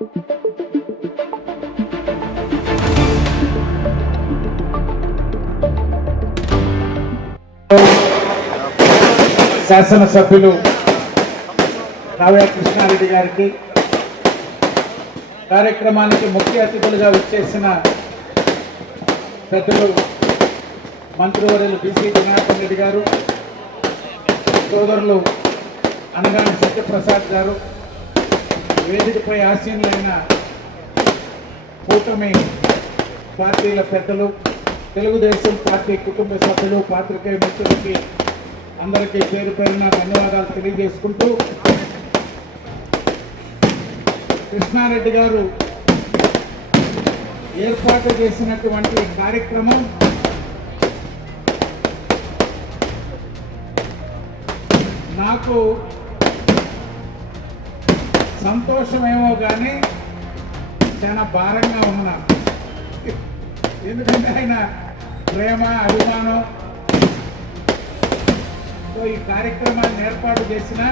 శాసనసభ్యులు కావ్య కృష్ణారెడ్డి గారికి, కార్యక్రమానికి ముఖ్య అతిథులుగా విచ్చేసిన పెద్దలు మంత్రివర్యులు బీసీ జనార్దన్ రెడ్డి గారు, సోదరులు అనగాని సత్యప్రసాద్ గారు, వేదికపై ఆసీనులైన కూటమి పార్టీల పెద్దలు, తెలుగుదేశం పార్టీ కుటుంబ సభ్యులు, పాత్రికేయ మిత్రులకి అందరికీ పేరు పేరున ధన్యవాదాలు తెలియజేసుకుంటూ, కృష్ణారెడ్డి గారు ఏర్పాటు చేసినటువంటి కార్యక్రమం నాకు సంతోషమేమో కానీ చాలా భారంగా ఉన్నా. ఎందుకంటే ఆయన ప్రేమ, అభిమానం ఈ కార్యక్రమాన్ని ఏర్పాటు చేసిన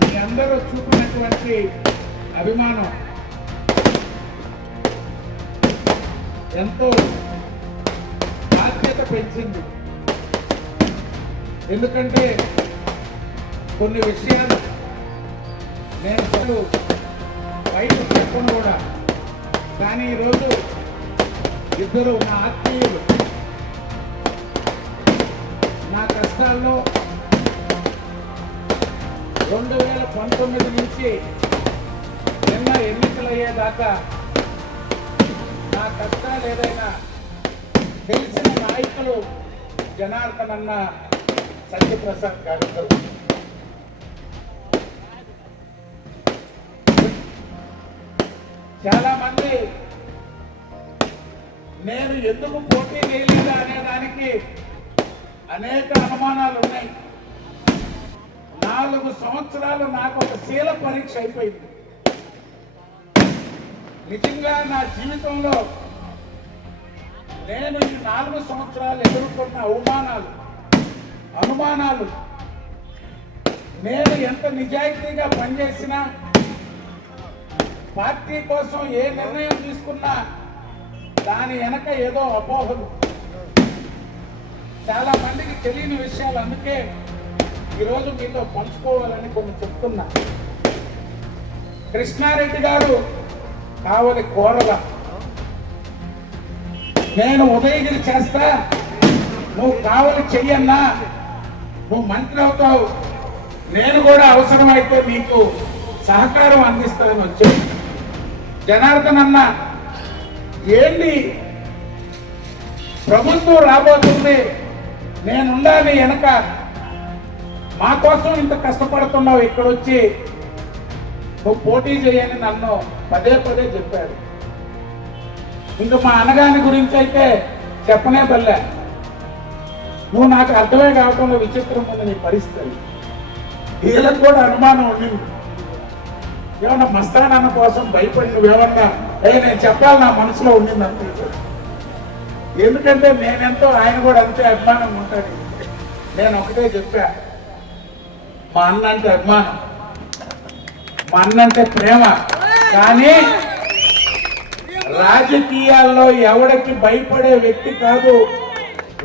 మీ అందరూ చూపినటువంటి అభిమానం ఎంతో బాధ్యత పెంచింది. ఎందుకంటే కొన్ని విషయాలు నేను బయట చెప్పను కూడా, కానీ ఈరోజు ఇద్దరు నా ఆత్మీయులు నా కష్టాల్లో 2019 నుంచి నిన్న ఎన్నికలయ్యేదాకా నా కష్టాలు ఏదైనా తెలిసిన నాయకులు జనార్దన్ అన్న, సత్యప్రసాద్ గారు. చాలా మంది నేను ఎందుకు పోటీ చేయలేదా అనే దానికి అనేక అనుమానాలు ఉన్నాయి. 4 సంవత్సరాలు నాకు ఒక శీల పరీక్ష అయిపోయింది. నిజంగా నా జీవితంలో నేను ఈ 4 సంవత్సరాలు ఎదుర్కొన్న అనుమానాలు, నేను ఎంత నిజాయితీగా పనిచేసినా, పార్టీ కోసం ఏ నిర్ణయం తీసుకున్నా దాని వెనక ఏదో అపోహలు, చాలా మందికి తెలియని విషయాలు. అందుకే ఈరోజు మీతో పంచుకోవాలని కొన్ని చెప్తున్నా. కృష్ణారెడ్డి గారు కావలి కోరల, నేను ఉదయగిరి చేస్తా, నువ్వు కావలి చెయ్యన్నా, నువ్వు మంత్రి అవుతావు, నేను కూడా అవసరమైతే నీకు సహకారం అందిస్తానని వచ్చాను. జనార్దన్ అన్న, ఏంటి ప్రభుత్వం రాబోతుంది, నేనుండాలి వెనక, మా కోసం ఇంత కష్టపడుతున్నావు, ఇక్కడ వచ్చి నువ్వు పోటీ చేయని నన్ను పదే పదే చెప్పాడు. ఇంక మా అన్నగాని గురించి అయితే చెప్పనే పల్లె. నువ్వు నాకు అర్థమే కావటంలో విచిత్రం ఉంది నీ పరిస్థితి. వీళ్ళకి కూడా అనుమానం ఉండింది, ఏమన్నా మస్తానన్న కోసం భయపడి నువ్వేమన్నా నేను చెప్పాలి నా మనసులో ఉండింది అంతే. ఎందుకంటే నేనెంతో ఆయన కూడా అంతే అభిమానం ఉంటాడు. నేను ఒకటే చెప్పా, మా అన్న అంటే అభిమానం, మా అన్న అంటే ప్రేమ, కానీ రాజకీయాల్లో ఎవడికి భయపడే వ్యక్తి కాదు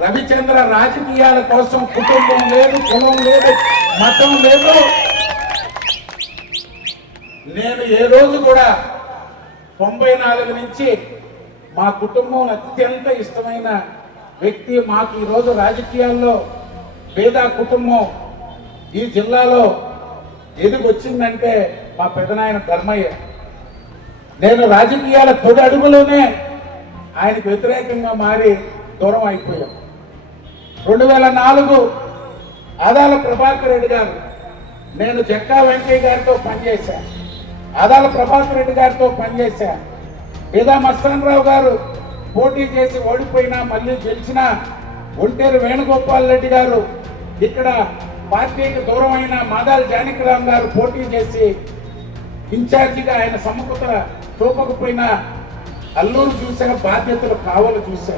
రవిచంద్ర. రాజకీయాల కోసం కుటుంబం లేదు, కులం లేదు, మతం లేదు. నేను ఏ రోజు కూడా 94 నుంచి మా కుటుంబం అత్యంత ఇష్టమైన వ్యక్తి. మాకు ఈరోజు రాజకీయాల్లో పేద కుటుంబం ఈ జిల్లాలో ఎదిగొచ్చిందంటే మా పెదనాయన ధర్మయ్య. నేను రాజకీయాల తొలి అడుగులోనే ఆయనకు వ్యతిరేకంగా మారి దూరం అయిపోయాం. 2004 ఆదాల ప్రభాకర్ రెడ్డి గారు, నేను జక్కా వెంకయ్య గారితో పనిచేశాను, ఆదాల ప్రభాకర్ రెడ్డి గారితో పనిచేశాను. పేదా మస్తానరావు గారు పోటీ చేసి ఓడిపోయినా మళ్ళీ గెలిచిన ఒంటేరు వేణుగోపాల్ రెడ్డి గారు, ఇక్కడ పార్టీకి దూరమైన మాదాల జానకిరామ్ గారు పోటీ చేసి ఇన్ఛార్జిగా ఆయన సముఖత చూపకపోయినా అల్లూరు చూసా, బాధ్యతలు కావాలి చూసా.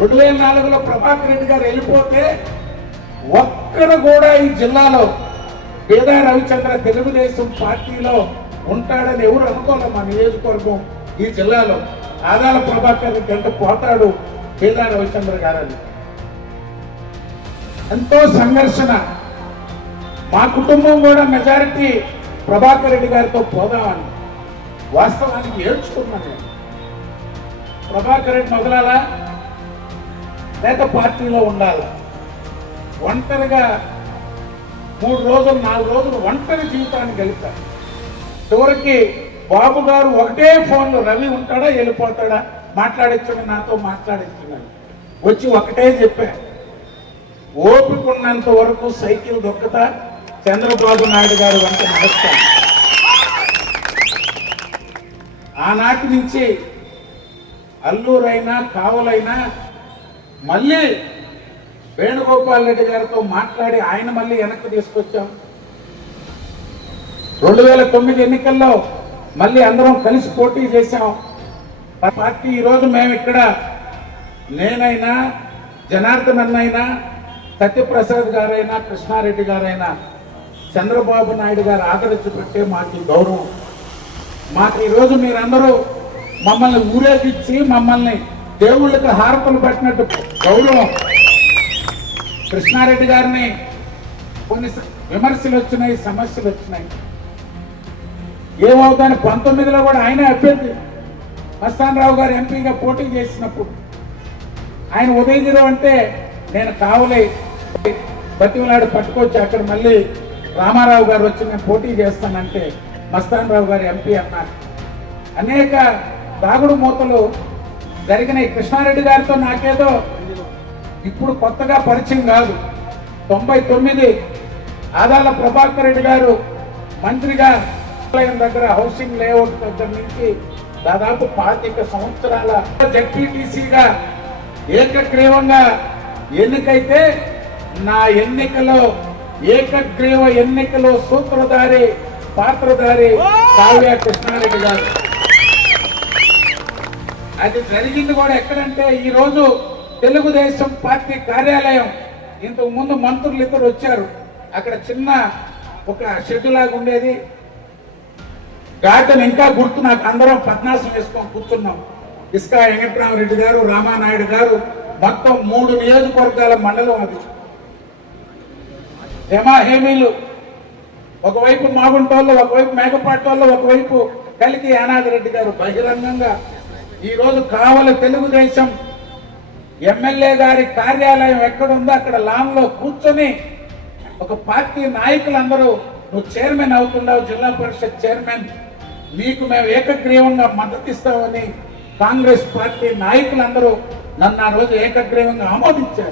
2004లో ప్రభాకర్ రెడ్డి గారు వెళ్ళిపోతే ఒక్కరు కూడా ఈ జిల్లాలో పేదా రవిచంద్ర తెలుగుదేశం పార్టీలో ఉంటాడని ఎవరు అనుకోలే మా నియోజకవర్గం ఈ జిల్లాలో. ఆదాల ప్రభాకర్ రెడ్డి అంటే పోతాడు కేదార రవిచంద్ర గారని. ఎంతో సంఘర్షణ. మా కుటుంబం కూడా మెజారిటీ ప్రభాకర్ రెడ్డి గారితో పోదామని వాస్తవానికి ఏడ్చుకున్నాను నేను. ప్రభాకర్ రెడ్డి మొదలాలా లేక పార్టీలో ఉండాలా? ఒంటరిగా 3 రోజులు 4 రోజులు ఒంటరి జీవితాన్ని గెలిపారు. చివరికి బాబు గారు ఒకటే ఫోన్లో రవి ఉంటాడా వెళ్ళిపోతాడా మాట్లాడించండి నాతో మాట్లాడించున్నాను వచ్చి ఒకటే చెప్పా, ఓపిక ఉన్నంత వరకు సైకిల్ దొక్కుతా చంద్రబాబు నాయుడు గారు వంట నడుస్తాను. ఆనాటి నుంచి అల్లూరైనా కావలైనా మళ్ళీ వేణుగోపాల్ రెడ్డి గారితో మాట్లాడి ఆయన మళ్ళీ వెనక్కి తీసుకొచ్చాం. 2009 ఎన్నికల్లో మళ్ళీ అందరం కలిసి పోటీ చేశాం. పార్టీ ఈరోజు మేము ఇక్కడ నేనైనా జనార్దన్ అన్నైనా సత్యప్రసాద్ గారైనా కృష్ణారెడ్డి గారైనా చంద్రబాబు నాయుడు గారు ఆదరించబట్టే మాకు ఈ గౌరవం. మాకు ఈరోజు మీరందరూ మమ్మల్ని ఊరేగించి మమ్మల్ని దేవుళ్ళకి హారతలు పెట్టినట్టు గౌరవం. కృష్ణారెడ్డి గారిని కొన్ని విమర్శలు వచ్చినాయి, సమస్యలు వచ్చినాయి. ఏమవుతాయని 19లో కూడా ఆయనే అభ్యర్థి. మస్తానరావు గారు ఎంపీగా పోటీ చేసినప్పుడు ఆయన ఉదయగిరి అంటే నేను కావలి బతిమలాడు పట్టుకొచ్చి అక్కడ మళ్ళీ రామారావు గారు వచ్చి నేను పోటీ చేస్తానంటే మస్తానరావు గారు ఎంపీ అన్నారు. అనేక దాగుడు మూతలు జరిగినాయి. కృష్ణారెడ్డి గారితో నాకేదో ఇప్పుడు కొత్తగా పరిచయం కాదు. 99 ఆదాల ప్రభాకర్ రెడ్డి గారు మంత్రిగా దగ్గర హౌసింగ్ లేఅవుట్ దగ్గర నుంచి దాదాపు 25 సంవత్సరాల జడ్పీటీసీగా ఏకగ్రీవంగా ఎన్నికైతే నా ఎన్నికలో ఏకగ్రీవ ఎన్నికలో సూత్రధారి పాత్రధారి కావ్య కృష్ణారెడ్డి గారు. అది జరిగింది కూడా ఎక్కడంటే ఈరోజు తెలుగుదేశం పార్టీ కార్యాలయం, ఇంతకు ముందు మంత్రులు ఇద్దరు వచ్చారు, అక్కడ చిన్న ఒక షెడ్ లాగా ఉండేది. గార్డెన్ ఇంకా గుర్తు నాకు. అందరం పద్నాసం వేసుకొని కూర్చున్నాం. ఇసుక వెంకట్రామరెడ్డి గారు, రామానాయుడు గారు, మొత్తం 3 నియోజకవర్గాల మండలం అది. హేమీలు ఒకవైపు మాగుంటోళ్ళు, ఒకవైపు మేకపాటోళ్ళు, ఒకవైపు కలికి యానాదిరెడ్డి గారు బహిరంగంగా ఈరోజు కావలి తెలుగుదేశం ఎమ్మెల్యే గారి కార్యాలయం ఎక్కడుందో అక్కడ లాన్ లో కూర్చొని ఒక పార్టీ నాయకులందరూ నువ్వు చైర్మన్ అవుతున్నావు, జిల్లా పరిషత్ చైర్మన్, నీకు మేము ఏకగ్రీవంగా మద్దతు ఇస్తామని కాంగ్రెస్ పార్టీ నాయకులందరూ నన్ను ఆ రోజు ఏకగ్రీవంగా ఆమోదించారు.